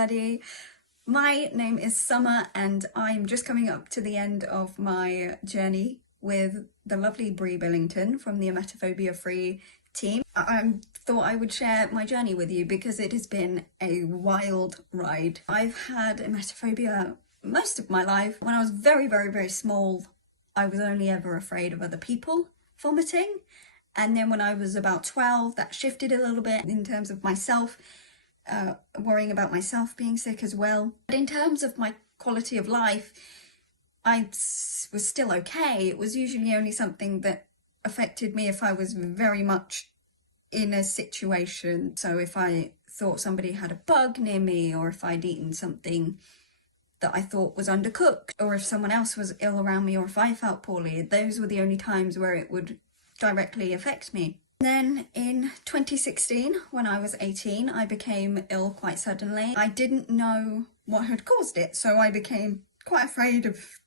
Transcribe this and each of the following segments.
everybody. My name is Summer and I'm just coming up to the end of my journey with the lovely Brie Billington from the Emetophobia-Free team. I thought I would share my journey with you because it has been a wild ride. I've had emetophobia most of my life. When I was very small, I was only ever afraid of other people vomiting. And then when I was about 12, that shifted a little bit in terms of myself, worrying about myself being sick as well. But in terms of my quality of life, I was still okay. It was usually only something that affected me if I was very much in a situation. So if I thought somebody had a bug near me, or if I'd eaten something that I thought was undercooked, or if someone else was ill around me, or if I felt poorly, those were the only times where it would directly affect me. Then in 2016, when I was 18, I became ill quite suddenly. I didn't know what had caused it, so I became quite afraid of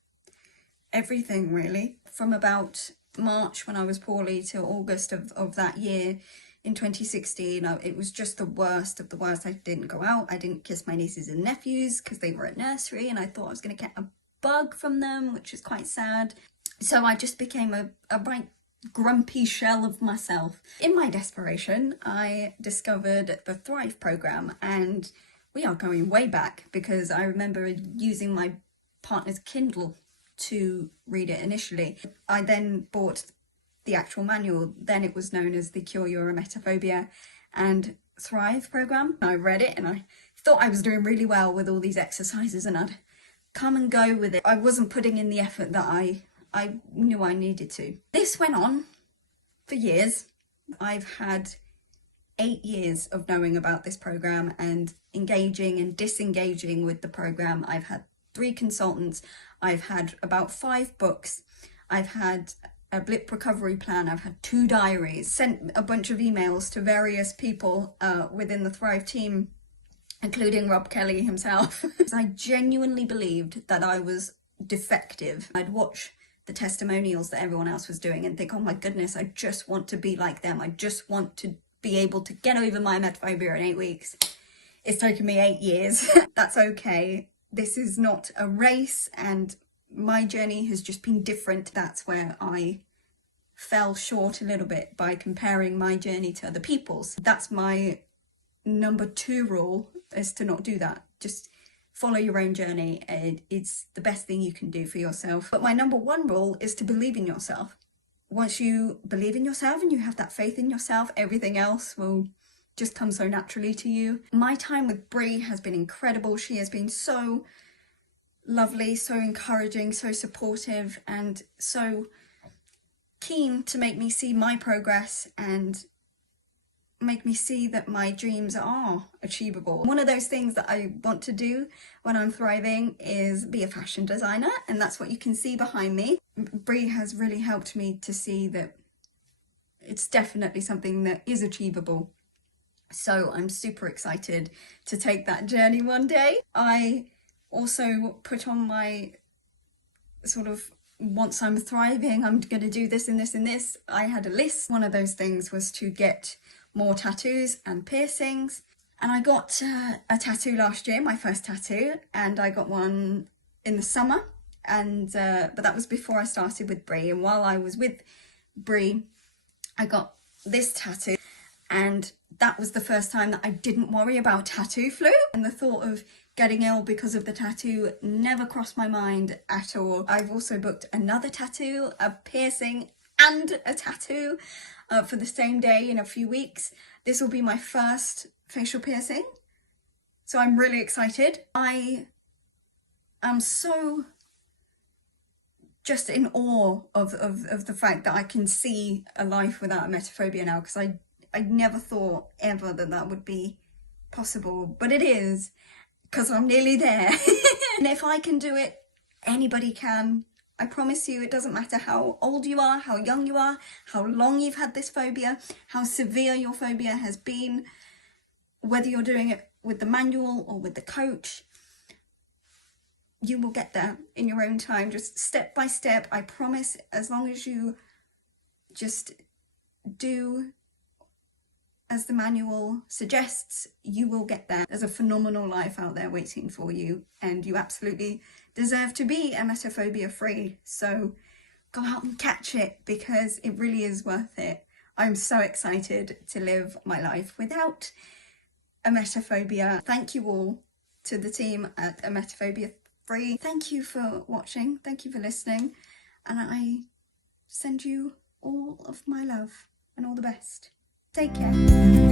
everything really. From about March when I was poorly till August of that year in 2016, it was just the worst of the worst. I didn't go out, I didn't kiss my nieces and nephews because they were at nursery and I thought I was going to get a bug from them, which is quite sad. So I just became a right grumpy shell of myself. In my desperation, I discovered the Thrive program, and we are going way back because I remember using my partner's Kindle to read it initially. I then bought the actual manual. Then it was known as the Cure Your Emetophobia and Thrive program. I read it and I thought I was doing really well with all these exercises and I'd come and go with it. I wasn't putting in the effort that I knew I needed to. This went on for years. I've had 8 years of knowing about this program and engaging and disengaging with the program. I've had 3 consultants. I've had about 5 books. I've had a blip recovery plan. I've had 2 diaries, sent a bunch of emails to various people within the Thrive team, including Rob Kelly himself. I genuinely believed that I was defective. I'd watch the testimonials that everyone else was doing and think, oh my goodness, I just want to be like them. I just want to be able to get over my emetophobia in 8 weeks. It's taken me 8 years. That's okay. This is not a race and my journey has just been different. That's where I fell short a little bit by comparing my journey to other people's. That's my number 2 rule, is to not do that. Just follow your own journey. It's the best thing you can do for yourself. But my number 1 rule is to believe in yourself. Once you believe in yourself and you have that faith in yourself, everything else will just come so naturally to you. My time with Brie has been incredible. She has been so lovely, so encouraging, so supportive, and so keen to make me see my progress and make me see that my dreams are achievable. One of those things that I want to do when I'm thriving is be a fashion designer, and that's what you can see behind me. Brie has really helped me to see that it's definitely something that is achievable. So I'm super excited to take that journey one day. I also put on my sort of, once I'm thriving, I'm going to do this and this and this. I had a list. One of those things was to get more tattoos and piercings. And I got a tattoo last year, my first tattoo, and I got one in the summer. And but that was before I started with Brie. And while I was with Brie, I got this tattoo. And that was the first time that I didn't worry about tattoo flu. And the thought of getting ill because of the tattoo never crossed my mind at all. I've also booked another tattoo, a piercing and a tattoo for the same day in a few weeks. This will be my first facial piercing, so I'm really excited. I am so just in awe of the fact that I can see a life without emetophobia now, because I never thought ever that that would be possible, but it is, because I'm nearly there. And if I can do it, anybody can. I promise you, it doesn't matter how old you are, how young you are, how long you've had this phobia, how severe your phobia has been, whether you're doing it with the manual or with the coach, you will get there in your own time, just step by step. I promise, as long as you just do as the manual suggests, you will get there. There's a phenomenal life out there waiting for you, and you absolutely deserve to be emetophobia free. So go out and catch it, because it really is worth it. I'm so excited to live my life without emetophobia. Thank you all to the team at Emetophobia-Free. Thank you for watching, thank you for listening, and I send you all of my love and all the best. Take care.